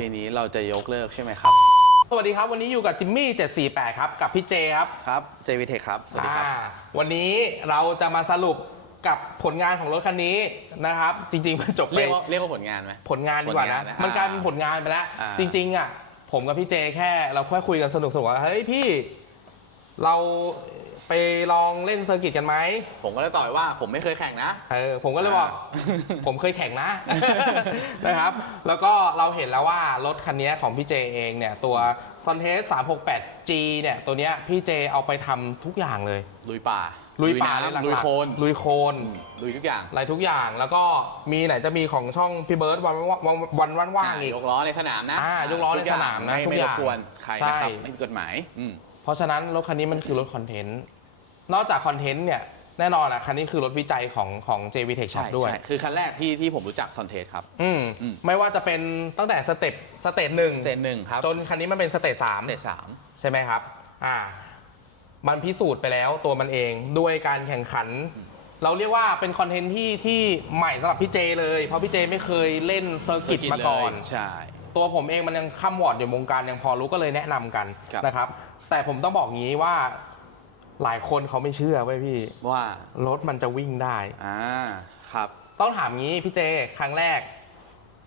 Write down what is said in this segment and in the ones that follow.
ปีนี้เราจะยกเลิกใช่ไหมครับ สวัสดีครับ วันนี้อยู่กับจิมมี่748 ครับ กับพี่เจครับครับ JVTech ครับ สวัสดีครับ อ่าวันนี้เราจะมาสรุปกับผลงานของรถคันนี้นะครับ จริง ๆ มันจบไปเรียกว่าเรียกว่าผลงานไหม ผลงานดีกว่านะ ผลงานนะมันกลายเป็นผลงานไปแล้ว อ่า จริง ๆ อะ ผมกับพี่เจแค่เราแค่คุยกันสนุกๆว่าเฮ้ยพี่ เรา ไปลองเล่นเซอร์กิตกันไหมผมก็เลยตอบไปว่าผมไม่เคยแข่งนะ เออผมก็เลยบอกอ่าผมเคยแข่งนะ นะครับ แล้วก็เราเห็นแล้วว่ารถคันนี้ของพี่เจเองเนี่ย ตัว s o n t e s 368G เนี่ย ตัวเนี้ยพี่เจเอาไปทำทุกอย่างเลย ลุยป่า ลุยป่าน้ำหลักๆลุยโคลน ลุยโคลนอืมลุยทุกอย่างอะไรทุกอย่างแล้วก็มีไหนจะมีของช่องพี่เบิร์ดวันวันวันวันว่างๆอีก ยกล้อในสนามนะอ่ายกล้อในสนามนะไม่ทุกไม่อรย่างบกวนใครใช่นะครับไม่ผิดกฎหมายอืม เพราะฉะนั้นรถคันนี้มันคือรถคอนเทนต์ นอกจากคอนเทนต์เนี่ยแน่นอนอะคันนี้คือรถวิจัยของของ JV Tech Shop ใช่ด้วย ใช่คือคันแรกที่ที่ผมรู้จักซอนเทสครับ อืมอืม ไม่ว่าจะเป็นตั้งแต่สเต็ปสเตจหนึ่งสเตจหนึ่งครับจนคันนี้มันเป็นสเตจสาม สเตจสาม ใช่ไหมครับ อ่า มันพิสูจน์ไปแล้วตัวมันเองด้วยการแข่งขัน เราเรียกว่าเป็นคอนเทนต์ที่ที่ใหม่สำหรับพี่เจเลย เพราะพี่เจไม่เคยเล่นเซอร์กิตมาก่อนเลยใช่ ตัวผมเองมันยังข้ามวอร์ดอยู่วงการยังพอรู้ก็เลยแนะนำกันครับนะครับ แต่ผมต้องบอกงี้ว่า หลายคนเขาไม่เชื่อไว้ยพี่ ว่ารถมันจะวิ่งได้ อ่าครับ ต้องถามงี้พี่เจครั้งแรก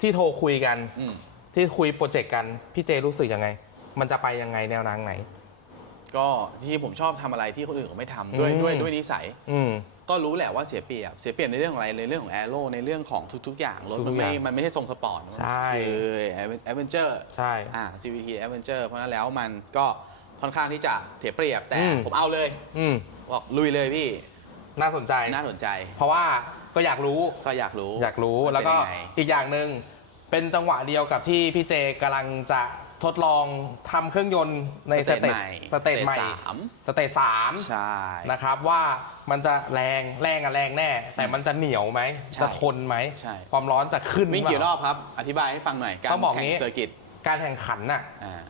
ที่โทรคุยกัน อืมที่คุยโปรเจกต์กัน พี่เจรู้สึกยังไง มันจะไปยังไงแนวนางไหน ก็ที่ผมชอบทำอะไรที่คนอื่นเขาไม่ทำด้วยอืม ด้วยด้วยนิสัย อืม ก็รู้แหละว่าเสียเปรียบ เสียเปรียบในเรื่องของอะไรในเรื่องของแอโร่ในเรื่องของทุก ๆ อย่างรถทุมันกๆอไม่ย่างมันไม่ใช่ทรงสปอร์ตใช่ คือแอเวนเจอร์ใช่ อ่า CVT Adventure เพราะฉะนั้นแล้วมันก็ ค่อนข้างที่จะเสียเปรียบแต่อืม ผมเอาเลยอืมบอกลุยเลยพี่น่าสนใจ น่าสนใจเพราะว่าก็อยากรู้ ก็อยากรู้อยากรู้มันแล้วก็เป็นยังไง อีกอย่างหนึ่งเป็นจังหวะเดียวกับที่พี่เจกำลังจะทดลองทำเครื่องยนต์ในสเตจสเตจใหม่สาม สเตจสามใช่ นะครับว่ามันจะแรงแรงอะแรงแน่ แต่มันจะเหนียวไหม ใช่จะทนไหม ใช่ ความร้อนจะขึ้นวิ่งกี่หรเปอล่าบครับ อธิบายให้ฟังหน่อย การต้องบอกแข่งงี้เซอร์กิตการแข่งขันน่ะ อ่า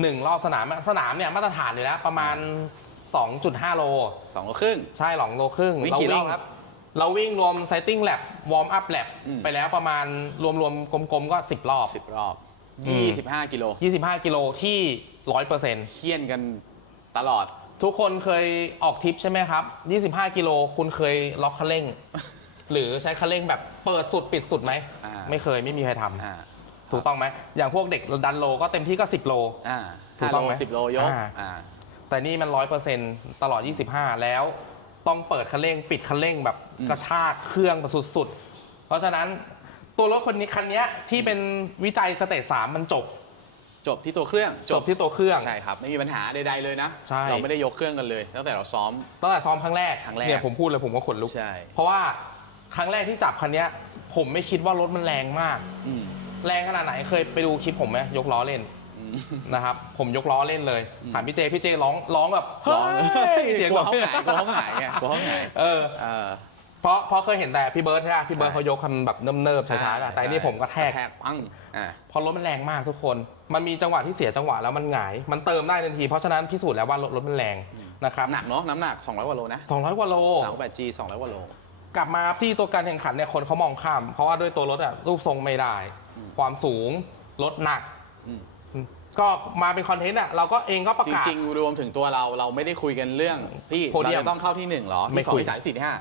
หนึ่งรอบสนามสนามเนี่ยมาตรฐานอยู่แล้วประมาณ 2.5 โล สองโลครึ่ง ใช่หลองโลครึ่งวิ่งกี่รอบครับ เราวิ่งรวมไซติ้งแลบวอร์มอัพแลบอืม ไปแล้วประมาณรวมๆกลมๆก็ 10 รอบ สิบรอบอืม ยี่สิบห้ากิโล25 กิโลที่ 100%เคี่ยนกันตลอด ทุกคนเคยออกทริปใช่ไหมครับ 25 กิโลคุณเคยล็อกคันเร่ง หรือใช้คันเร่งแบบเปิดสุดปิดสุดไหม อ่า ไม่เคยไม่มีใครทำ อ่า ถูกต้องไหมอย่างพวกเด็กดันโลก็เต็มที่ก็ 10 โล อ่าถูห้ากต้โลองไหมสิบโลยกอ่า อ่า แต่นี่มัน100%ตลอด 25 แล้วต้องเปิดคันเร่ง ปิดคันเร่งแบบอืมกระชากเครื่องแบบสุดๆ เพราะฉะนั้นตัวรถคนนี้คันเนี้ยที่เป็นวิจัยสเตจสามมันจบจบที่ตัวเครื่องจบที่ตัวเครื่อง ใช่ครับ ไม่มีปัญหาใดๆเลยนะ ใช่ เราไม่ได้ยกเครื่องกันเลยตั้งแต่เราซ้อม ตั้งแต่ซ้อมครั้งแรกครั้งแรกเนี่ยผมพูดเลยผมก็ขนลุก ใช่ เพราะว่าครั้งแรกที่จับคันเนี้ย ผมไม่คิดว่ารถมันแรงมาก อืม แรงขนาดไหนเคยไปดูคลิปผมไหมยกล้อเล่นอืมนะครับ ผมยกล้อเล่นเลยอืมถามพี่เจพี่เจร้องร้องแบบร้องเฮ้ยเสียงกลัวแบบเขาหายกลัวเขาหายไงกลัวเขาหายเออเออเพราะเพราะเคยเห็นแต่พี่เบิร์ดใช่ไหมพี่เบิร์ดใช่เขายกคำแบบเนิบๆช้าๆอะแต่อันนี่ผมกระแทกกระแทกปังอ่าเพราะรถมันแรงมากทุกคน มันมีจังหวะที่เสียจังหวะแล้วมันหงาย มันเติมได้ทันที เพราะฉะนั้นพิสูจน์แล้วว่ารถรถมันแรงนะครับหนักเนาะน้ำหนัก 200กว่าโลนะ200กว่าโล38 G 200กว่าโลกลับมาที่ตัวการแข่งขันเนี่ยคนเขามองข้าม เพราะว่าด้วยตัวรถอะรูปทรงไม่ได้อืม ความสูงรถหนักอืมก็มาเป็นคอนเทนต์อะเราก็เองก็ประจกาศ ริงๆรวมถึงตัวเราเราไม่ได้คุยกันเรื่องที่โพเดียมเราจะต้องเข้าที่หนึ่งเหรอไม่ที่สองคุยที่สามที่สี่ที่ห้า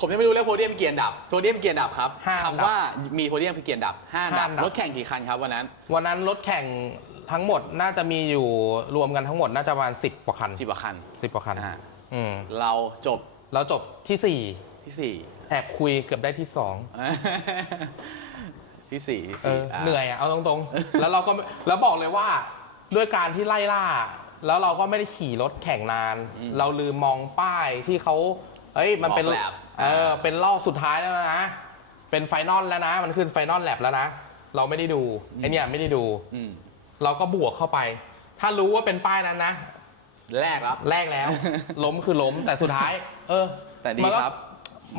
ผมยังไม่รู้เลยโพเดียมเกียร์ดับโพเดียมเกียร์ดับครับห้าอันดับคำว่ามีโพเดียมคือเกียร์ดับห้าอันดับห้าอันดับ รถแข่งกี่คันครับวันนั้นวันนั้นรถแข่งทั้งหมดน่าจะมีอยู่รวมกันทั้งหมดน่าจะประมาณ10กว่าคันสิบกว่าคัน10กว่าคันอ่าอืมเราจบแล้วจบที่สี่ที่สี่แอบคุยเกือบได้ที่สอง ที่สี่ที่เอสี่อเหนื่อยอะเอาตรงๆ แล้วเราก็ไม่แล้วบอกเลยว่าด้วยการที่ไล่ล่า แล้วเราก็ไม่ได้ขี่รถแข่งนาน เราลืมมองป้ายที่เขาเอ้ยมันเป็นบอกแลบเออเป็นรอบสุดท้ายแล้วนะ เป็นไฟนอลแล้วนะ มันขึ้นไฟนอลแลบแล้วนะ เราไม่ได้ดูไอเนี่ยไม่ได้ดู อืมเราก็บวกเข้าไป ถ้ารู้ว่าเป็นป้ายนั้นนะ แรกแล้วแรกแล้ว ล้มคือล้มแต่สุดท้าย เออแต่ดีมันก็ครับ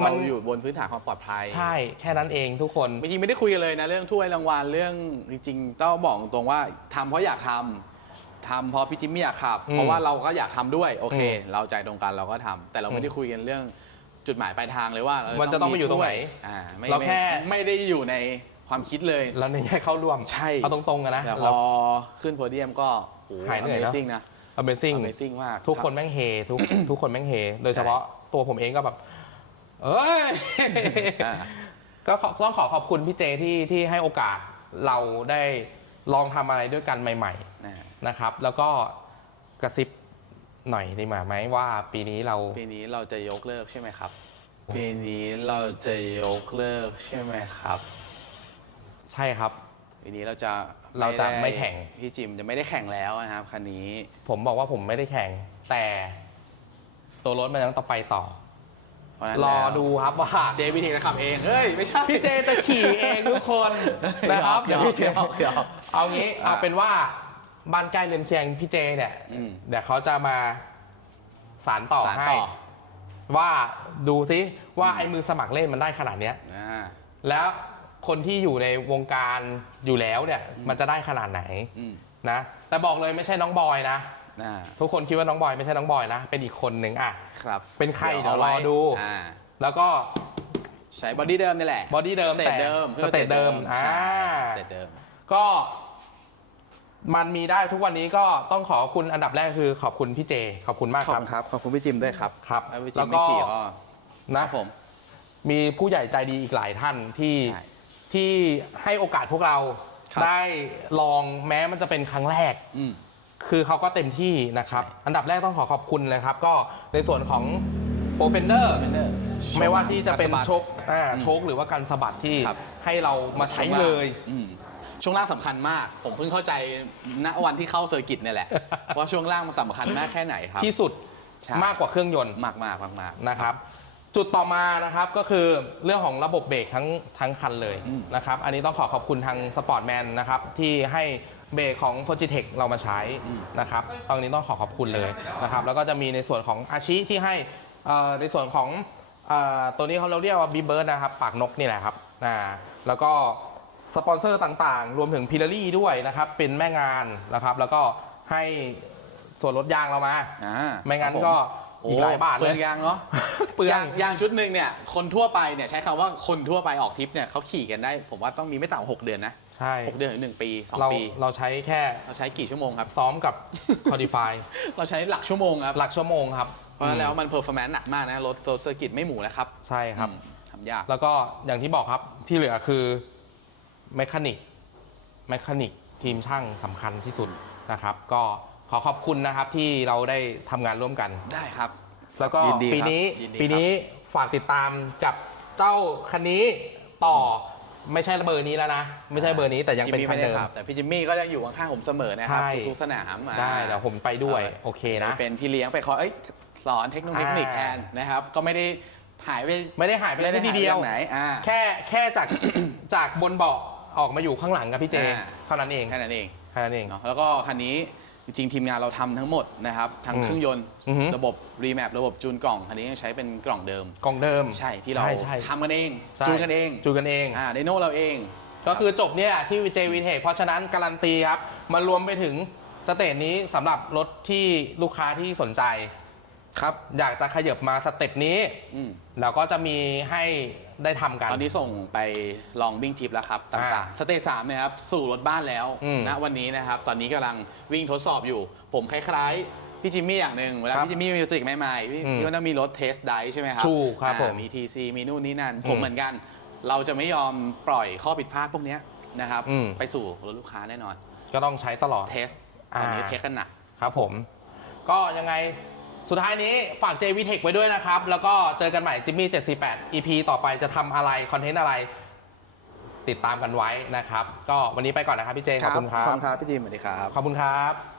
มัเรานอยู่บนพื้นฐานความปลอดภัยใช่แค่นั้นเองทุกคน จริงๆไม่ได้คุยกันเลยนะเรื่องถ้วยรางวัลเรื่องจริงๆต้องบอกตรงๆว่าทำเพราะอยากทำทำเพราะพี่จิมมี่อยากขับ อืมเพราะว่าเราก็อยากทำด้วยโอเค อืมเราใจตรงกันเราก็ทำแต่เราไม่ได้คุยกันเรื่องจุดหมายปลายทางเลยว่าเรามันจะต้องไปอยู่ตรงไหนถ้วยอ่าไม่เราแค่ ไม่ไม่ได้อยู่ในความความคิดเลย แล้วในแง่เข้าร่วมใช่ เอาตรงๆกันนะ แต่พเราอขึ้นโพเดียมก็โอ้โห หายเหนื่อยเนอะ Amazing นะ Amazing Amazing มากทุกคนแม่งเฮทุก ทุกคนแม่งเฮ โดยเฉพาะตัวผมเองก็แบบ เอ้ยอ่า ก็ขอต้องขอขอบคุณพี่เจที่ที่ให้โอกาสเราได้ลองทำอะไรด้วยกันใหม่นะๆนะครับ แล้วก็กระซิบหน่อยดีกว่าไหมว่าปีนี้เรา ปีนี้เราจะยกเลิกใช่ไหมครับ ปีนี้เราจะยกเลิกใช่ไหมครับ ใช่ครับ ปีนี้เราจะเราจะด้ไม่แข่ง พี่จิมจะไม่ได้แข่งแล้วนะครับคันนี้ผมบอกว่าผมไม่ได้แข่ง แต่ตัวรถมันยังต้องไปต่อ เพราะฉะนั้นรอแล้วดูครับว่าเจวิธีจะขับเอง เฮ้ย ไม่ใช่ พี่เจจะขี่เองทุกคนนะครับเดี๋ยวพี่เจเดี๋ยวเดี๋ยวเอางี้อะเอาเป็นว่าบ้านใกล้เรือนเคียงพี่เจเนี่ยอืม เดี๋ยวเขาจะมาสารต่อสารให้ ต่อว่าดูซิว่าไอ้มือสมัครเล่นมันได้ขนาดเนี้ย อ่าแล้วคนที่อยู่ในวงการอยู่แล้วเนี่ย มันจะได้ขนาดไหนอืมนะ แต่บอกเลยไม่ใช่น้องบอยนะ อ่า ทุกคนคิดว่าน้องบอยไม่ใช่น้องบอยนะ เป็นอีกคนหนึ่งอะ ครับเป็นใครเดี๋ยวไรอดูอ่าแล้วก็ ใช้บอดี้เดิมนี่แหละบอดี้เดิมสเตแต่ตเดิมสเตตเดิมอ่า ใช่สเตตเดิม ก็มันมีได้ทุกวันนี้ก็ต้องขอบคุณอันดับแรกคือขอบคุณพี่เจ ขอบคุณมากขอบครับคุณครับ ขอบคุณพี่จิมด้วยครับครับแล้วพี่จิแล้มวไม่ก็ขี่ก็นะผม มีผู้ใหญ่ใจดีอีกหลายท่านที่ใช่ที่ให้โอกาสพวกเราครับ ได้ลองแม้มันจะเป็นครั้งแรก อืม คือเขาก็เต็มที่นะครับใช่อันดับแรกต้องขอขอบคุณเลยครับ ก็ในส่วนของโปรเฟนเดอร์ Defender ไม่ว่าที่จะเป็นการสะบัดโชคอ่าอืมโชคหรือว่าการสะบัดที่ครับ ให้เรามาใช้เลย อืมช่วงล่างสำคัญมาก ผมเพิ่งเข้าใจณวันที่เข้าเซอร์กิตเนี่ยแหละ ว่าช่วงล่างมันสำคัญมากแค่ไหนครับ ที่สุดใช่ มากกว่าเครื่องยนต์มากมากมากมาก นะครับ จุดต่อมานะครับก็คือเรื่องของระบบเบรกทั้งทั้งคันเลยอืมนะครับ อันนี้ต้องขอขอบคุณทางสปอร์ตแมนนะครับที่ให้เบรกของ f o r g i t e c h เรามาใช้นะครับตรงนี้ต้องขอขอบคุณเลยนะครับแล้วก็จะมีในส่วนของอาชีที่ให้เอ่อในส่วนของเอ่อตัวนี้เขาเราเรียกว่าบีเบิร์ดนะครับปากนกนี่แหละครับอ่าแล้วก็สปอนเซอร์ต่างๆ รวมถึงพิลลี่ด้วยนะครับ เป็นแม่งานนะครับ แล้วก็ให้ส่วนลดยางเรามาอ่าไม่งั้นครับก็ผม อีกหลายบาทเปลืเลอยงยางเนาะเปลือง ยางยางชุดหนึ่งเนี่ยคนทั่วไปเนี่ยใช้คำว่าคนทั่วไปออกทริปเนี่ยเขาขี่กันได้ ผมว่าต้องมีไม่ต่ำกว่าหกเดือนนะใช่หกเดือนถึงหนึ่งปีสองเราปี เราใช้แค่เราใช้กี่ชั่วโมงครับ ซ้อมกับ Codify เราใช้หลักชั่วโมงครับหลักชั่วโมงครับเพราะฉะนั้นแล้วมันเพอร์ฟอร์แมนซ์หนักมากนะรถตัวเซอร์กิตไม่หมูนะครับใช่ครับ อืมทำยาก แล้วก็อย่างที่บอกครับที่เหลือคือแมคานิกแมคานิกทีมช่างสำคัญที่สุดนะครับ ก็ ขอขอบคุณนะครับที่เราได้ทำงานร่วมกัน ได้ครับ แล้วก็ยินดีครับปีนี้ยินดีครับ ปีนี้ฝากติดตามกับเจ้าคันนี้ต่อไม่ใช่เบอร์นี้แล้วนะ ไม่ใช่เบอร์นี้แต่ยังเป็นจิมมี่คันไม่ได้เดิม ขับแต่พี่จิมมี่ก็ยังอยู่ข้างๆผมเสมอนะครับใช่ ทุกๆสนามอ่า ได้เดี๋ยวผมไปด้วยเออ โอเคนะไปเป็นพี่เลี้ยงไปคอยเอ้ยสอนเทคโนโลยีเทคนิคอ่าแทนนะครับ ก็ไม่ได้หายไปไม่ได้หายไปไม่ได้ที่เดียวหาไปไหนอ่า แค่แค่จาก จากบนเบาะออกมาอยู่ข้างหลังกับพี่เจอ่า เท่านั้นเองแค่นั้นเองแค่นั้นเอง เนาะแล้วก็คันนี้ จริงๆ ทีมงานเราทำทั้งหมดนะครับ ทั้งอืมเครื่องยนต์อือฮึ ระบบรีแมประบบจูนกล่องคันนี้ยังใช้เป็นกล่องเดิม กล่องเดิมใช่ที่เราใช่ใช่ทำกันเองใช่จูนกันเองจูนกันเอง อ่าไดโน่เราเอง ก็คือจบเนี่ยที่เจวีเทคเพราะฉะนั้นการันตีครับ มันรวมไปถึงสเตจนี้สำหรับรถที่ลูกค้าที่สนใจ ครับ อยากจะขยับมาสเต็ปนี้ อืม เราก็จะมีให้ ได้ทำกัน ตอนนี้ส่งไปลองวิ่งทริปแล้วครับต่างอ่าๆสเตจสามนะครับสู่รถบ้านแล้วอืมนะวันนี้นะครับ ตอนนี้กำลังวิ่งทดสอบอยู่ ผมคล้ายๆ พี่จิมมี่อย่างหนึ่งเวลาครับพี่จิมมี่มีมิวสิกใหม่ๆพี่อืมพี่ก็ต้องมีรถเทสไดใช่ไหมครับถูกครับอ่าผมมี TC มีนู่นนี่นั่นอืมผมเหมือนกัน เราจะไม่ยอมปล่อยข้อผิดพลาดพวกเนี้ยนะครับ อืม ไปสู่รถลูกค้าแน่นอนก็ต้องใช้ตลอด เทสตอนนี้อ่า เทสกันหนัก ครับผม ก็ยังไง สุดท้ายนี้ฝาก JV Tech ไว้ด้วยนะครับ แล้วก็เจอกันใหม่จิมมี่748 EP ต่อไปจะทำอะไร คอนเทนต์อะไร ติดตามกันไว้นะครับ ก็วันนี้ไปก่อนนะครับพี่เจขอบคุณครับ ขอบคุณครับพี่จิมสวัสดีครับ ขอบคุณครับ